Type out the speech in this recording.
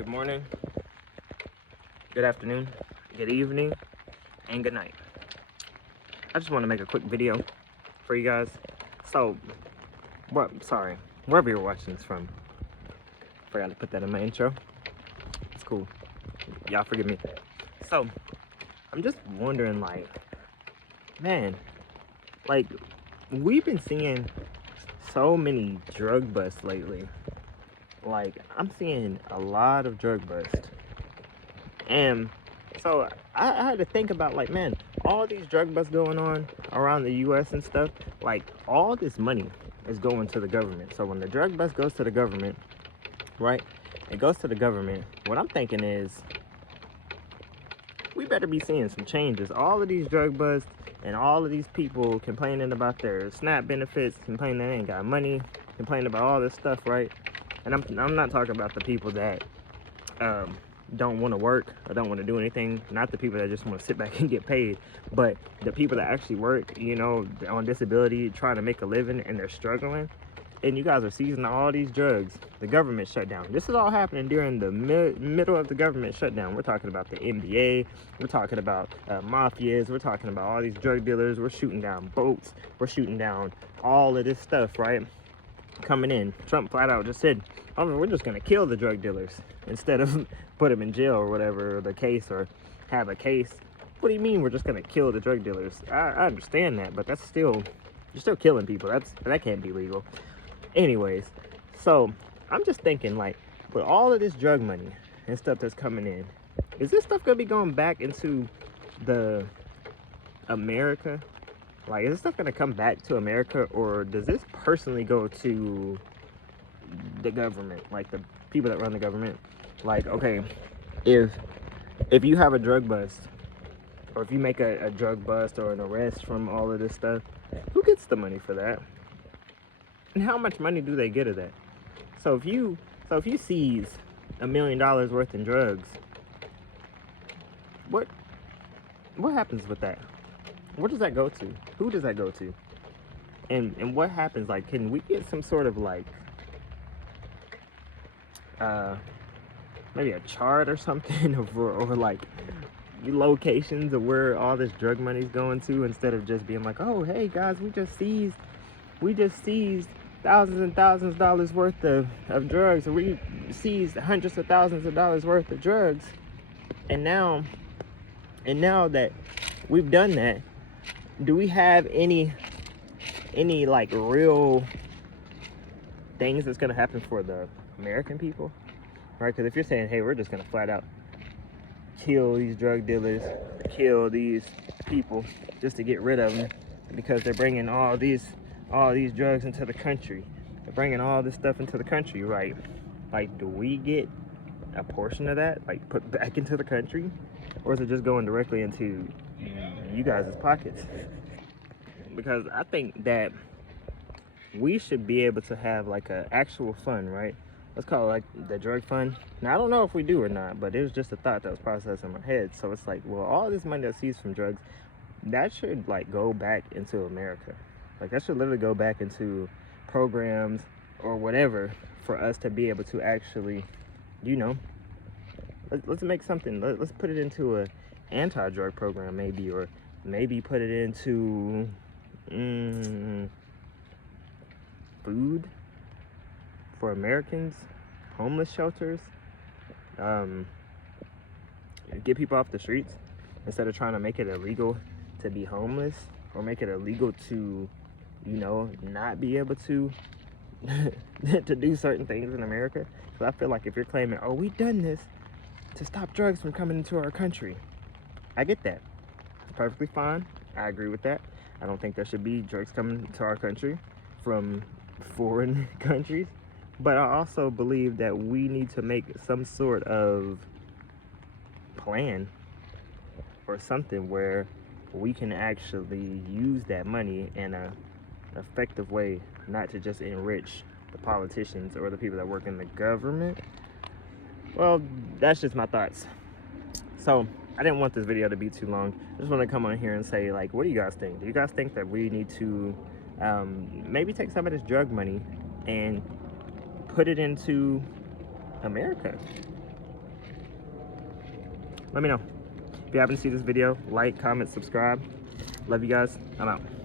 Good morning, good afternoon, good evening, and good night. I just want to make a quick video for you guys. So, wherever you're watching this from. Forgot to put that in my intro. It's cool. Y'all forgive me. So, I'm just wondering, man, like, we've been seeing so many drug busts lately. Like, I'm seeing a lot of drug busts. And so I had to think about, like, man, all these drug busts going on around the US and stuff, like, all this money is going to the government. So when the drug bust goes to the government, right, it goes to the government. What I'm thinking is we better be seeing some changes. All of these drug busts and all of these people complaining about their SNAP benefits, complaining they ain't got money, complaining about all this stuff, right? And I'm not talking about the people that don't want to work or don't want to do anything, not the people that just want to sit back and get paid, but the people that actually work, you know, on disability, trying to make a living, and they're struggling. And you guys are seizing all these drugs. The government shut down. This is all happening during the middle of the government shutdown. We're talking about the NBA. We're talking about mafias. We're talking about all these drug dealers. We're shooting down boats. We're shooting down all of this stuff, right? Coming in. Trump flat out just said, oh, we're just going to kill the drug dealers instead of put them in jail or whatever the case, or have a case. What do you mean we're just going to kill the drug dealers? I understand that, but that's still, you're still killing people. That can't be legal. Anyways, so I'm just thinking, like, with all of this drug money and stuff that's coming in, is this stuff gonna be going back into the America? Like, is this stuff gonna come back to America, or does this personally go to the government, like the people that run the government? Like, okay, if you have a drug bust, or if you make a drug bust or an arrest from all of this stuff, who gets the money for that? And how much money do they get of that? So if you seize $1 million worth in drugs, what happens with that? Where does that go to? Who does that go to? And what happens? Like, can we get some sort of, like, maybe a chart or something or like locations of where all this drug money's going to, instead of just being like, oh, hey guys, we just seized thousands and thousands of dollars worth of drugs, or we seized hundreds of thousands of dollars worth of drugs, and now that we've done that, do we have any like real things that's going to happen for the American people, right? Because if you're saying, hey, we're just going to flat out kill these drug dealers, kill these people just to get rid of them because they're bringing all these drugs into the country, they're bringing all this stuff into the country, right? Like, do we get a portion of that, like, put back into the country, or is it just going directly into you guys' pockets? Because I think that we should be able to have like an actual fund, right? Let's call it like the drug fund. Now, I don't know if we do or not, but it was just a thought that was processed in my head. So it's like, well, all this money that's seized from drugs, that should like go back into America. Like, that should literally go back into programs or whatever for us to be able to actually, you know, let's make something, let's put it into a anti-drug program, maybe, or maybe put it into food for Americans, homeless shelters, get people off the streets instead of trying to make it illegal to be homeless, or make it illegal to, you know, not be able to to do certain things in America. So I feel like if you're claiming, oh, we've done this to stop drugs from coming into our country, I get that. It's perfectly fine. I agree with that. I don't think there should be drugs coming to our country from foreign countries. But I also believe that we need to make some sort of plan or something where we can actually use that money in an effective way, not to just enrich the politicians or the people that work in the government. Well, that's just my thoughts. So I didn't want this video to be too long. I just want to come on here and say, like, what do you guys think? Do you guys think that we need to maybe take some of this drug money and put it into America? let me know. If you happen to see this video, like, comment, subscribe. Love you guys. I'm out.